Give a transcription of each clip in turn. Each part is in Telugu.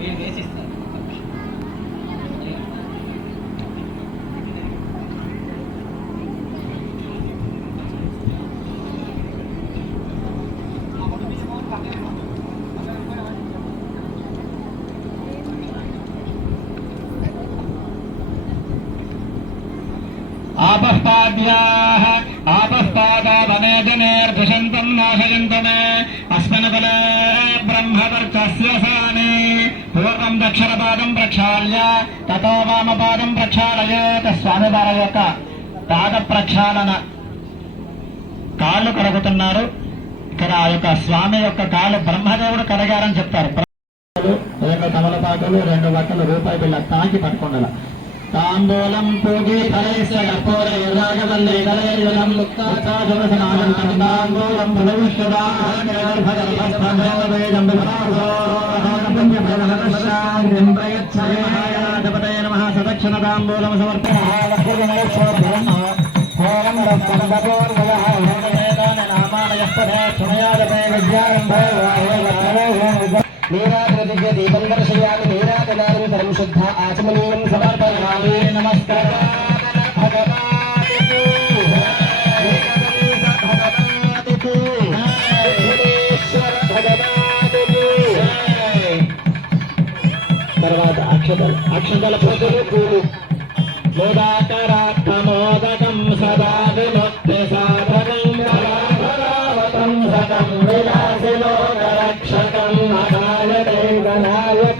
నేను వేసిస్తాను आपस्ताद्याः आपस्तादादने जनेर्दुषन्तम् नाशयन्तमे अस्मिन् बले ब्रह्मवर्चस्य వామ దక్షిణ పాదం ప్రక్షాళ్య తతో ప్రక్షాళయత స్వామి వారి యొక్క పాద ప్రక్షాళన కాళ్ళు కడుగుతున్నారు ఇక్కడ ఆ యొక్క స్వామి యొక్క కాళ్ళు బ్రహ్మదేవుడు కడగారని చెప్తారు రెండు తమలపాకులు రెండు బట్టలు రూపాయి బిళ్ళ తాకి పట్టుకుండాల தாம்பூலம் பூகி கலேச கற்பூர யுராகவல்லை கலையலம் முக்தாச்சாஜவசனாகம் தாம்பூலம் புதவிஷ்வதாவேதம் சதக்ஷணதாம்பூலம் சமர்ப்பணம் நீரா परम परम शुद्ध आचमनीय समर्पणाले नमस्कार अक्षदल अक्षदल प्रदुरु कुरु मोदाकारात्थ सदा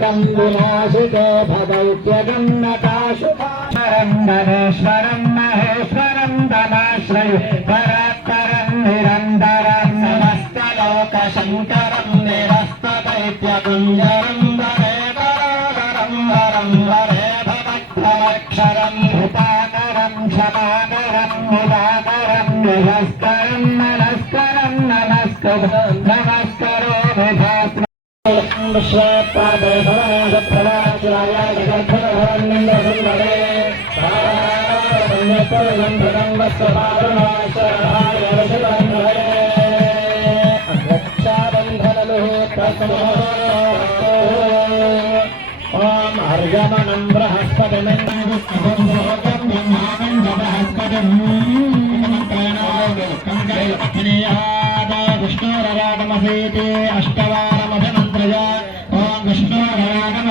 శుభం వినాశుతో భగౌత్యగన్నతాశుభారం ధనేశ్వరం మహేశ్వరం ధనాశ్రయ పరాత్పరం నిరంతరం సమస్తలోక శంకరం నిరస్త దైత్య కుంజరం వరే వరాధరం వరం వరే భవక్షరం కృపాకరం క్షమాకరం నిరాకరం నిరస్కరం నమస్కరం నమస్కరం विश्वे प्रार्थयसरमेशप्रभाचिरायागर्भवन्निन्दसुन्दरे संयत्तरगन्धकं वस्त्रपारुणाश्चरभायवशिवन्दरे रक्षाबन्धनलुः ॐ अर्गमनं बृहस्पतिमिन्दुस्पतिम् कृष्णोररागमसीते अष्टवा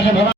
আকাশে